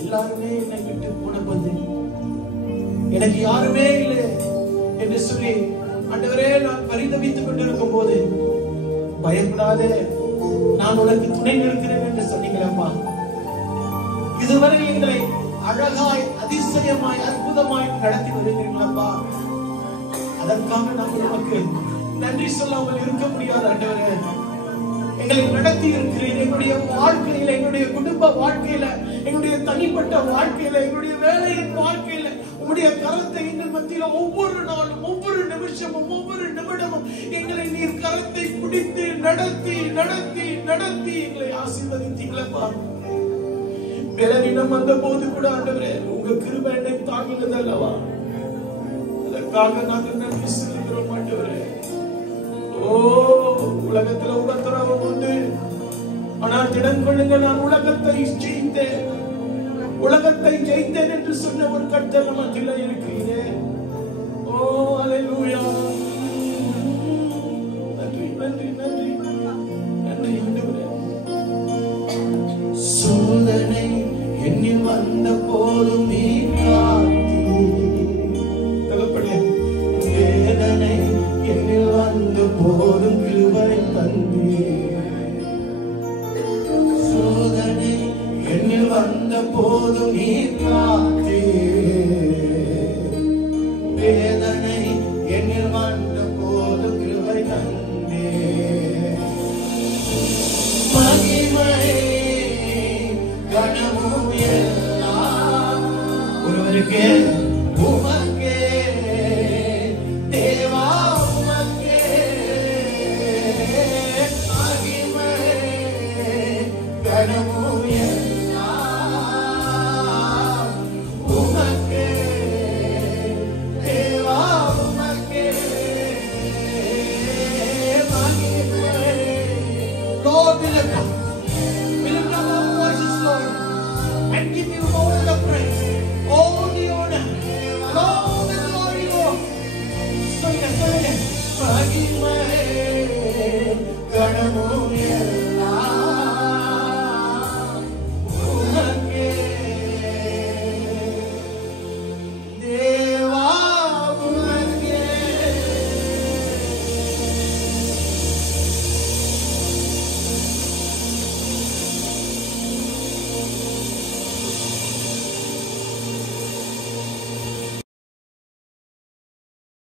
எல்லாருமே என்னை விட்டு போன போது எனக்கு யாருமே இல்லை என்று சொல்லி ஆண்டவரே நான் பரிதவித்துக் கொண்டிருக்கும் போது பயப்படாதே, நான் உனக்கு துணை நிற்கிறேன் என்று சொன்னீங்களப்பா. இதுவரை எங்களை அழகாய் அதிசயமாய் அற்புதமாய் நடத்தி வருகிறீங்களப்பா. அதற்காக நாங்கள் உமக்கு நன்றி சொல்லாமல் இருக்க முடியாது ஆண்டவரே. எங்களை நடத்தி இருக்கிறீர். எங்களுடைய வாழ்க்கையில, எங்களுடைய குடும்ப வாழ்க்கையில, எங்களுடைய தனிப்பட்ட வாழ்க்கையில, எங்களுடைய வேலையின் வாழ்க்கையில உம்முடைய கரத்தை எங்கள் மத்தியில ஒவ்வொரு நாளும், ஒவ்வொரு நிமிஷமும், ஒவ்வொரு நிமிடமும் எங்களை நீர் கரத்தை பிடித்து நடத்தி நடத்தி நடத்தி எங்களை ஆசீர்வதித்தீங்களப்பா. பலவீனம் வந்த போது கூட ஆண்டவரே உங்க கிருபை என்னை தாங்கினது அல்லவா, அதற்காக நாங்கள் நன்றி செலுத்துகிறோம் ஆண்டவரே. ஓ, உலகத்துல உபத்திரவம் உண்டு, ஆனால் திடன் கொள்ளுங்க, நான் உலகத்தை ஜெயித்தேன், உலகத்தை ஜெயித்தேன் என்று சொன்ன ஒரு கர்த்தர் மத்தியில இருக்கிறீரே. ஓ அல்லேலூயா, நன்றி நன்றி நன்றி நன்றி ஆண்டவரே. சோதனை என்னில் வந்த போதும் நீ காத்தீர், வேதனை என்னில் வந்த போதும் கிருபை தந்தீர். சோதனை என்னில் வந்த போதும் நீ காத்தீர், வேதனை என்னில் வந்த போதும் கிருபை தந்தீர். மகிமை கனமும் எல்லாம் ஒருவருக்கே, உமக்கே தேவா, உமக்கே மகிமை கனமும்